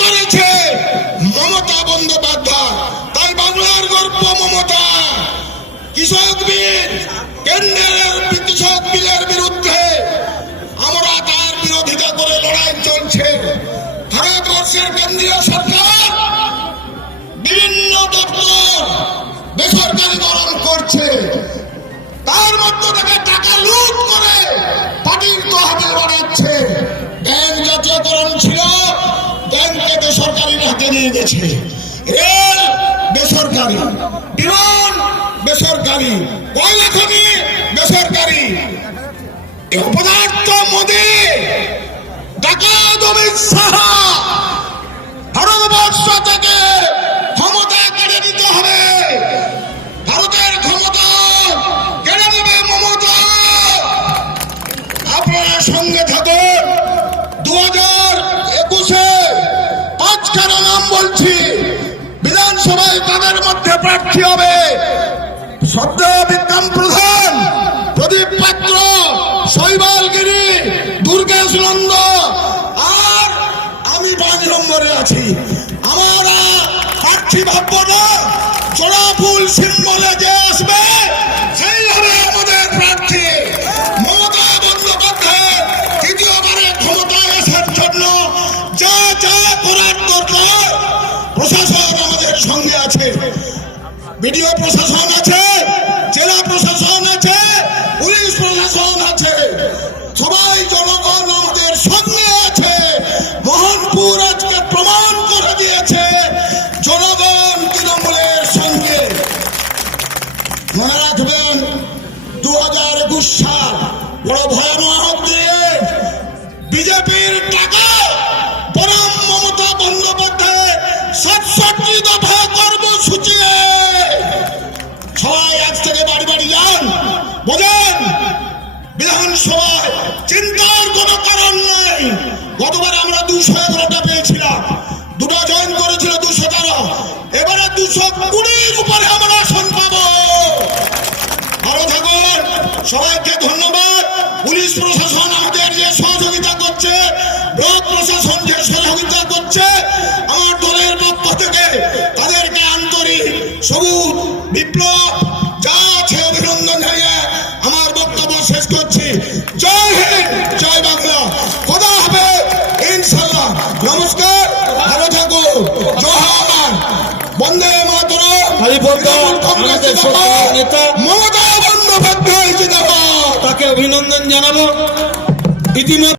করেছে মমতা বন্দ্যোপাধ্যায়। তাই বাংলার গর্ব মমতা। কৃষক বিল কেন্দ্রের কৃষক বিলের বিরুদ্ধে আমরা তার বিরোধিতা করে লড়াই চলছে। ভারতবর্ষের কেন্দ্রীয় সরকার, বিভিন্ন দপ্তর বেসরকারীকরণ নিয়ে গেছে রেল বেসরকারি, বিমান বেসরকারি কয়লা খনি বেসরকারি। এ অপদার্থ মোদী ডাকাত অমিত শাহ ভারতবর্ষ থেকে ক্ষমতা কেড়ে নিতে হবে। ভারতের ক্ষমতা কেড়ে নেবে মমতা। আপনারা সঙ্গে থাকুন। পাঁচখানা নাম বলছি, বিধানসভায় তাদের মধ্যে প্রার্থী হবে। শব্দ বিজ্ঞান প্রধান, প্রদীপ পাত্র শৈবালগিরি দুর্গেশ নন্দ, আর আমি পাঁচ নম্বরে আছি। আমরা প্রার্থী ভাববো না জোড়া ফুল সিম্বলে যে আসবে, সেই হবে আমাদের প্রার্থী। মমতা বন্দ্যোপাধ্যায় তৃতীয়বারে ক্ষমতায় আসার জন্য যা যা প্রশাসন আমাদের সঙ্গে আছে। বিডিও প্রশাসন আছে, জেলা প্রশাসন আছে, পুলিশ প্রশাসন আছে। সবাই জনগণ আমাদের সঙ্গে আছে। মোহনপুর আজকে প্রমাণ করে দিয়েছে জনগণ তৃণমূলের সঙ্গে। মনে রাখবেন দু হাজার একুশ সাল বড় ভয়ানক দিয়ে বিজেপির সাতষট্টি দফা কর্মসূচি। সবাই আজ থেকে বাড়ি বাড়ি যান। বোঝেন? বিধানসভায় চিন্তার কোনো কারণ নেই। আমরা দুশো এগারোটা পেয়েছিলাম। দুটো জয়েন করেছিল দুশো তেরো। এবারে দুশো কুড়ির উপরে আমরা আসন ভালো থাকুন। সবাইকে ধন্যবাদ। পুলিশ প্রশাসন আমাদের যে সহযোগিতা করছে। ব্লক প্রশাসন যে সহযোগিতা বিপ্লব যা আছে অভিনন্দন জানিয়ে আমার বক্তব্য শেষ করছি। জয় হিন্দ জয় বাংলা। খোদা হবে ইনশাল্লাহ নমস্কার ভালো থাকুন জোহার বন্দে মাতরম। মমতা বন্দ্যোপাধ্যায় তাকে অভিনন্দন জানাব। ইতিমধ্যে